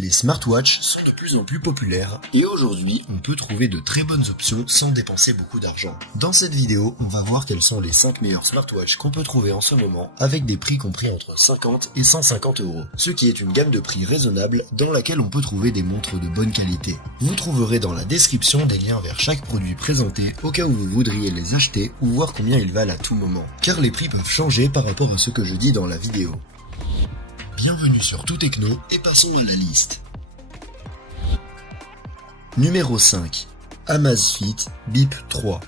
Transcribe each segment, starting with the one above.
Les smartwatches sont de plus en plus populaires et aujourd'hui, on peut trouver de très bonnes options sans dépenser beaucoup d'argent. Dans cette vidéo, on va voir quels sont les 5 meilleurs smartwatches qu'on peut trouver en ce moment avec des prix compris entre 50 et 150 euros, ce qui est une gamme de prix raisonnable dans laquelle on peut trouver des montres de bonne qualité. Vous trouverez dans la description des liens vers chaque produit présenté au cas où vous voudriez les acheter ou voir combien ils valent à tout moment, car les prix peuvent changer par rapport à ce que je dis dans la vidéo. Bienvenue sur Tout Techno et passons à la liste. Numéro 5. Amazfit Bip 3.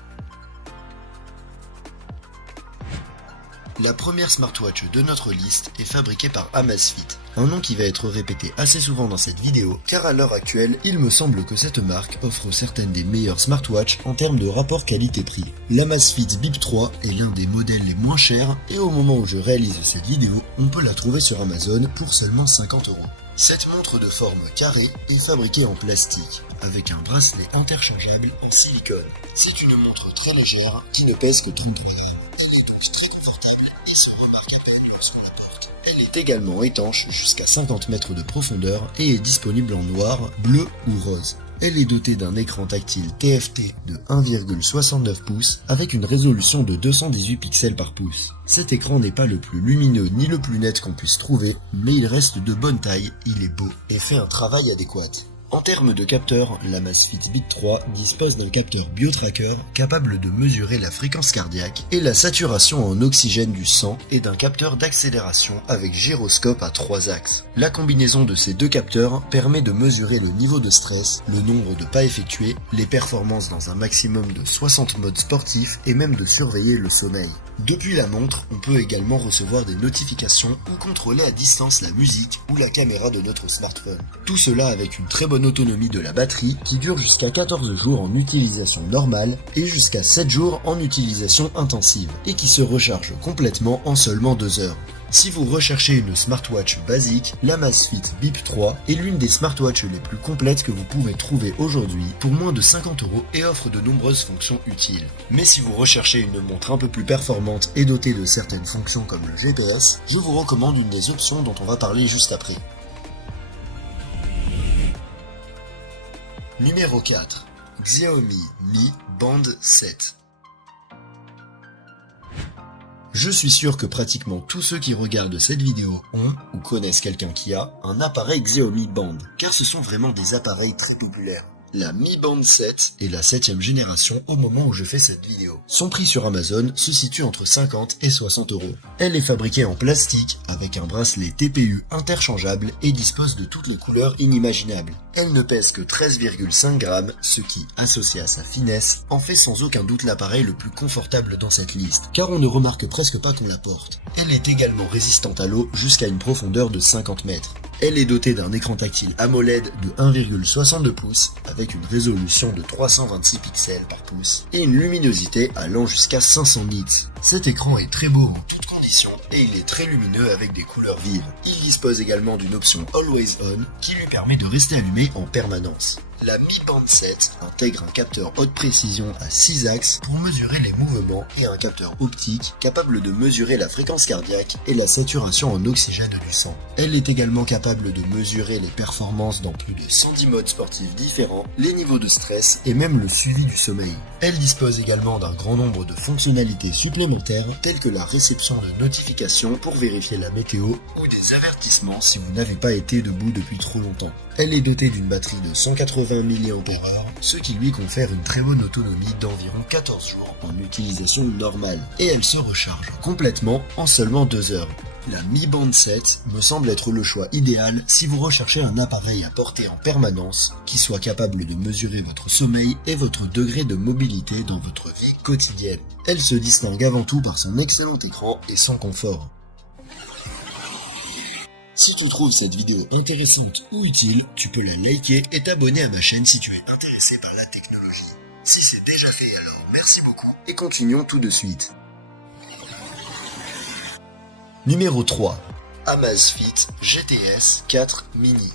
La première smartwatch de notre liste est fabriquée par Amazfit, un nom qui va être répété assez souvent dans cette vidéo car à l'heure actuelle, il me semble que cette marque offre certaines des meilleures smartwatches en termes de rapport qualité-prix. L'Amazfit Bip 3 est l'un des modèles les moins chers et au moment où je réalise cette vidéo, on peut la trouver sur Amazon pour seulement 50 euros. Cette montre de forme carrée est fabriquée en plastique, avec un bracelet interchangeable en silicone. C'est une montre très légère qui ne pèse que 30 grammes. Elle est donc très confortable et se remarque à peine lorsqu'on la porte. Elle est également étanche jusqu'à 50 mètres de profondeur et est disponible en noir, bleu ou rose. Elle est dotée d'un écran tactile TFT de 1,69 pouces avec une résolution de 218 pixels par pouce. Cet écran n'est pas le plus lumineux ni le plus net qu'on puisse trouver, mais il reste de bonne taille, il est beau et fait un travail adéquat. En termes de capteurs, l'Amazfit Bip 3 dispose d'un capteur BioTracker capable de mesurer la fréquence cardiaque et la saturation en oxygène du sang et d'un capteur d'accélération avec gyroscope à 3 axes. La combinaison de ces deux capteurs permet de mesurer le niveau de stress, le nombre de pas effectués, les performances dans un maximum de 60 modes sportifs et même de surveiller le sommeil. Depuis la montre, on peut également recevoir des notifications ou contrôler à distance la musique ou la caméra de notre smartphone. Tout cela avec une très bonne autonomie de la batterie qui dure jusqu'à 14 jours en utilisation normale et jusqu'à 7 jours en utilisation intensive et qui se recharge complètement en seulement 2 heures. Si vous recherchez une smartwatch basique, l'Amazfit Bip 3 est l'une des smartwatches les plus complètes que vous pouvez trouver aujourd'hui pour moins de 50 euros et offre de nombreuses fonctions utiles. Mais si vous recherchez une montre un peu plus performante et dotée de certaines fonctions comme le GPS, je vous recommande une des options dont on va parler juste après. Numéro 4. Xiaomi Mi Band 7. Je suis sûr que pratiquement tous ceux qui regardent cette vidéo ont, ou connaissent quelqu'un qui a, un appareil Xiaomi Band, car ce sont vraiment des appareils très populaires. La Mi Band 7 est la 7ème génération au moment où je fais cette vidéo. Son prix sur Amazon se situe entre 50 et 60 euros. Elle est fabriquée en plastique avec un bracelet TPU interchangeable et dispose de toutes les couleurs inimaginables. Elle ne pèse que 13,5 grammes, ce qui, associé à sa finesse, en fait sans aucun doute l'appareil le plus confortable dans cette liste, car on ne remarque presque pas qu'on la porte. Elle est également résistante à l'eau jusqu'à une profondeur de 50 mètres. Elle est dotée d'un écran tactile AMOLED de 1,62 pouces avec une résolution de 326 pixels par pouce et une luminosité allant jusqu'à 500 nits. Cet écran est très beau en toutes conditions et il est très lumineux avec des couleurs vives. Il dispose également d'une option Always On qui lui permet de rester allumé en permanence. La Mi Band 7 intègre un capteur haute précision à 6 axes pour mesurer les mouvements et un capteur optique capable de mesurer la fréquence cardiaque et la saturation en oxygène du sang. Elle est également capable de mesurer les performances dans plus de 110 modes sportifs différents, les niveaux de stress et même le suivi du sommeil. Elle dispose également d'un grand nombre de fonctionnalités supplémentaires telles que la réception de notifications pour vérifier la météo ou des avertissements si vous n'avez pas été debout depuis trop longtemps. Elle est dotée d'une batterie de 180 mAh, ce qui lui confère une très bonne autonomie d'environ 14 jours en utilisation normale. Et elle se recharge complètement en seulement 2 heures. La Mi Band 7 me semble être le choix idéal si vous recherchez un appareil à porter en permanence qui soit capable de mesurer votre sommeil et votre degré de mobilité dans votre vie quotidienne. Elle se distingue avant tout par son excellent écran et son confort. Si tu trouves cette vidéo intéressante ou utile, tu peux la liker et t'abonner à ma chaîne si tu es intéressé par la technologie. Si c'est déjà fait, alors merci beaucoup et continuons tout de suite. Numéro 3. Amazfit GTS 4 Mini.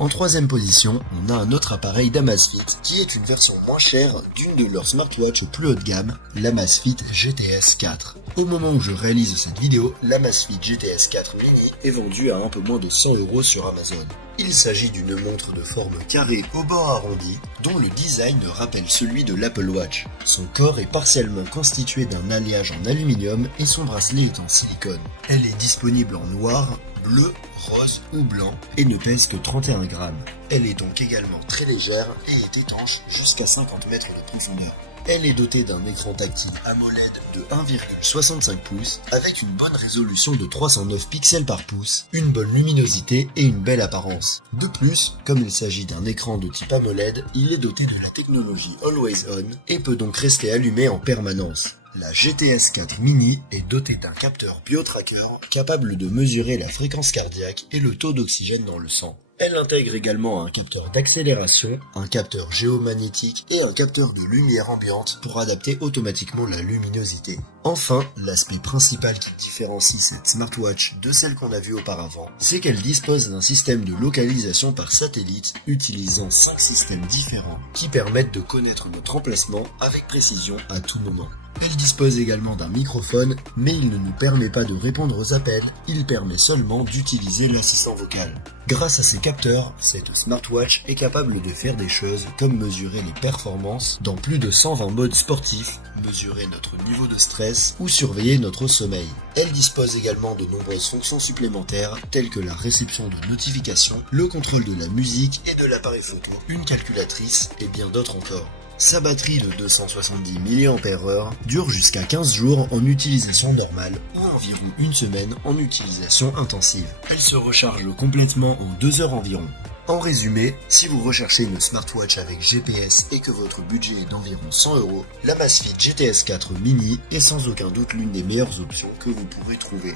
En troisième position, on a un autre appareil d'Amazfit qui est une version moins chère d'une de leurs smartwatches plus haut de gamme, l'Amazfit GTS 4. Au moment où je réalise cette vidéo, l'Amazfit GTS 4 Mini est vendue à un peu moins de 100 € sur Amazon. Il s'agit d'une montre de forme carrée au bord arrondi, dont le design rappelle celui de l'Apple Watch. Son corps est partiellement constitué d'un alliage en aluminium et son bracelet est en silicone. Elle est disponible en noir, bleu, rose ou blanc et ne pèse que 31 grammes. Elle est donc également très légère et est étanche jusqu'à 50 mètres de profondeur. Elle est dotée d'un écran tactile AMOLED de 1,65 pouces avec une bonne résolution de 309 pixels par pouce, une bonne luminosité et une belle apparence. De plus, comme il s'agit d'un écran de type AMOLED, il est doté de la technologie Always On et peut donc rester allumé en permanence. La GTS 4 Mini est dotée d'un capteur BioTracker capable de mesurer la fréquence cardiaque et le taux d'oxygène dans le sang. Elle intègre également un capteur d'accélération, un capteur géomagnétique et un capteur de lumière ambiante pour adapter automatiquement la luminosité. Enfin, l'aspect principal qui différencie cette smartwatch de celle qu'on a vue auparavant, c'est qu'elle dispose d'un système de localisation par satellite utilisant 5 systèmes différents qui permettent de connaître notre emplacement avec précision à tout moment. Elle dispose également d'un microphone, mais il ne nous permet pas de répondre aux appels, il permet seulement d'utiliser l'assistant vocal. Grâce à ces capteurs, cette smartwatch est capable de faire des choses comme mesurer les performances dans plus de 120 modes sportifs, mesurer notre niveau de stress ou surveiller notre sommeil. Elle dispose également de nombreuses fonctions supplémentaires telles que la réception de notifications, le contrôle de la musique et de l'appareil photo, une calculatrice et bien d'autres encore. Sa batterie de 270 mAh dure jusqu'à 15 jours en utilisation normale ou environ une semaine en utilisation intensive. Elle se recharge complètement en 2 heures environ. En résumé, si vous recherchez une smartwatch avec GPS et que votre budget est d'environ 100 €, l'Amazfit GTS 4 Mini est sans aucun doute l'une des meilleures options que vous pourrez trouver.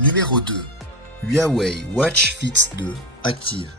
Numéro 2. Huawei Watch Fit 2 Active.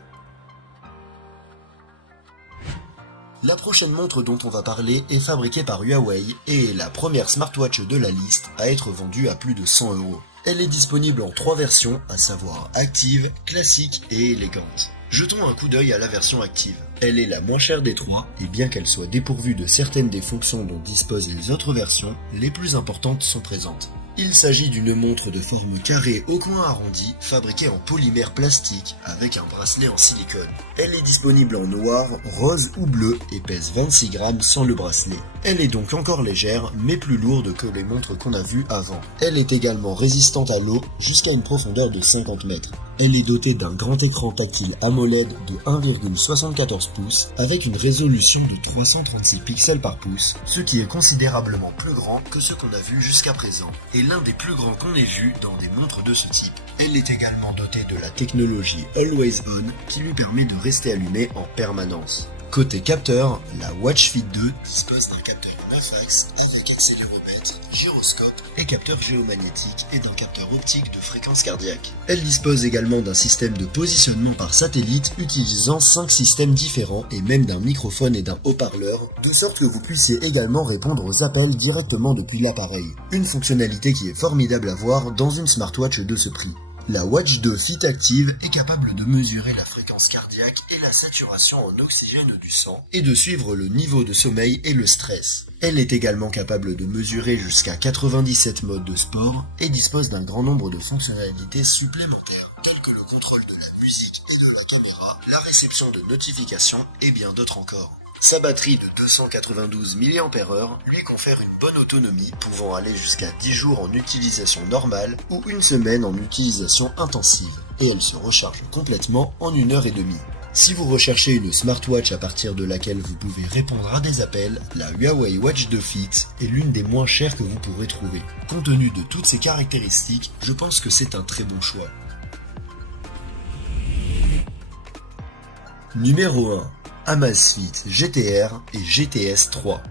La prochaine montre dont on va parler est fabriquée par Huawei et est la première smartwatch de la liste à être vendue à plus de 100 €. Elle est disponible en 3 versions, à savoir active, classique et élégante. Jetons un coup d'œil à la version active. Elle est la moins chère des 3 et bien qu'elle soit dépourvue de certaines des fonctions dont disposent les autres versions, les plus importantes sont présentes. Il s'agit d'une montre de forme carrée au coin arrondi, fabriquée en polymère plastique avec un bracelet en silicone. Elle est disponible en noir, rose ou bleu et pèse 26 grammes sans le bracelet. Elle est donc encore légère mais plus lourde que les montres qu'on a vues avant. Elle est également résistante à l'eau jusqu'à une profondeur de 50 mètres. Elle est dotée d'un grand écran tactile AMOLED de 1,74 pouces avec une résolution de 336 pixels par pouce, ce qui est considérablement plus grand que ce qu'on a vu jusqu'à présent, et l'un des plus grands qu'on ait vu dans des montres de ce type. Elle est également dotée de la technologie Always On qui lui permet de rester allumée en permanence. Côté capteur, la Watch Fit 2 dispose d'un capteur 9 axes avec accéléromètre, gyroscope et capteur géomagnétique et d'un capteur optique de fréquence cardiaque. Elle dispose également d'un système de positionnement par satellite utilisant 5 systèmes différents et même d'un microphone et d'un haut-parleur, de sorte que vous puissiez également répondre aux appels directement depuis l'appareil. Une fonctionnalité qui est formidable à voir dans une smartwatch de ce prix. La Watch 2 Fit Active est capable de mesurer la fréquence cardiaque et la saturation en oxygène du sang et de suivre le niveau de sommeil et le stress. Elle est également capable de mesurer jusqu'à 97 modes de sport et dispose d'un grand nombre de fonctionnalités supplémentaires telles que le contrôle de la musique et de la caméra, la réception de notifications et bien d'autres encore. Sa batterie de 292 mAh lui confère une bonne autonomie, pouvant aller jusqu'à 10 jours en utilisation normale ou une semaine en utilisation intensive, et elle se recharge complètement en 1 heure et demie. Si vous recherchez une smartwatch à partir de laquelle vous pouvez répondre à des appels, la Huawei Watch 2 Fit est l'une des moins chères que vous pourrez trouver. Compte tenu de toutes ces caractéristiques, je pense que c'est un très bon choix. Numéro 1. Amazfit GTR et GTS 3.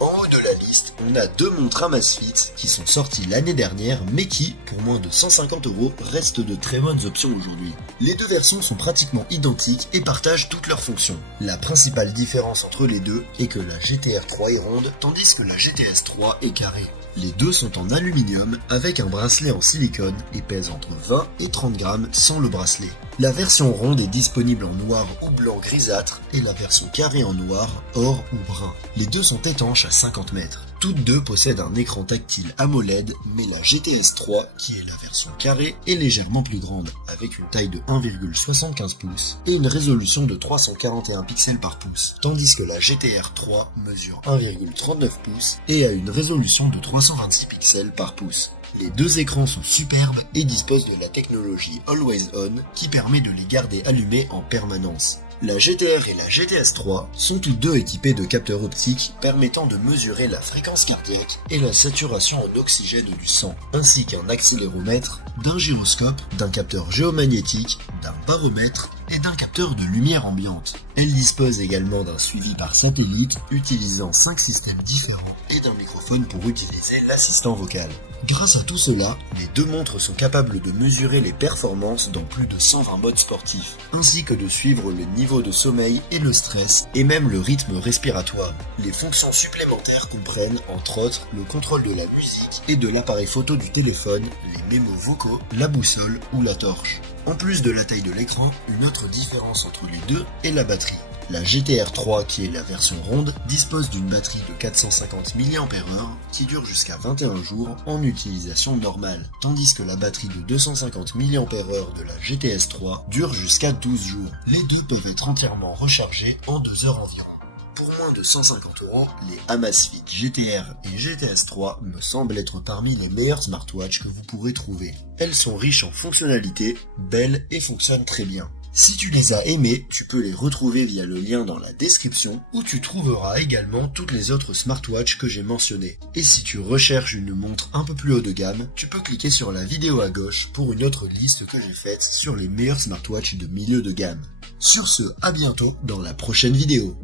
En haut de la liste, on a 2 montres Amazfit qui sont sorties l'année dernière mais qui, pour moins de 150 €, restent de très bonnes options aujourd'hui. Les 2 versions sont pratiquement identiques et partagent toutes leurs fonctions. La principale différence entre les deux est que la GTR 3 est ronde tandis que la GTS 3 est carrée. Les deux sont en aluminium avec un bracelet en silicone et pèsent entre 20 et 30 grammes sans le bracelet. La version ronde est disponible en noir ou blanc grisâtre et la version carrée en noir, or ou brun. Les deux sont étanches à 50 mètres. Toutes deux possèdent un écran tactile AMOLED, mais la GTS 3, qui est la version carrée, est légèrement plus grande, avec une taille de 1,75 pouces et une résolution de 341 pixels par pouce, tandis que la GTR 3 mesure 1,39 pouces et a une résolution de 326 pixels par pouce. Les deux écrans sont superbes et disposent de la technologie Always On qui permet de les garder allumés en permanence. La GTR et la GTS 3 sont toutes deux équipées de capteurs optiques permettant de mesurer la fréquence cardiaque et la saturation en oxygène du sang, ainsi qu'un accéléromètre, d'un gyroscope, d'un capteur géomagnétique, d'un baromètre et d'un capteur de lumière ambiante. Elle dispose également d'un suivi par satellite utilisant 5 systèmes différents et d'un microphone pour utiliser l'assistant vocal. Grâce à tout cela, les deux montres sont capables de mesurer les performances dans plus de 120 modes sportifs, ainsi que de suivre le niveau de sommeil et le stress, et même le rythme respiratoire. Les fonctions supplémentaires comprennent, entre autres, le contrôle de la musique et de l'appareil photo du téléphone, les mémos vocaux, la boussole ou la torche. En plus de la taille de l'écran, une autre différence entre les deux est la batterie. La GTR 3, qui est la version ronde, dispose d'une batterie de 450 mAh qui dure jusqu'à 21 jours en utilisation normale, tandis que la batterie de 250 mAh de la GTS 3 dure jusqu'à 12 jours. Les deux peuvent être entièrement rechargés en 2 heures environ. Pour moins de 150 €, les Amazfit GTR et GTS 3 me semblent être parmi les meilleurs smartwatches que vous pourrez trouver. Elles sont riches en fonctionnalités, belles et fonctionnent très bien. Si tu les as aimés, tu peux les retrouver via le lien dans la description où tu trouveras également toutes les autres smartwatches que j'ai mentionnées. Et si tu recherches une montre un peu plus haut de gamme, tu peux cliquer sur la vidéo à gauche pour une autre liste que j'ai faite sur les meilleurs smartwatches de milieu de gamme. Sur ce, à bientôt dans la prochaine vidéo.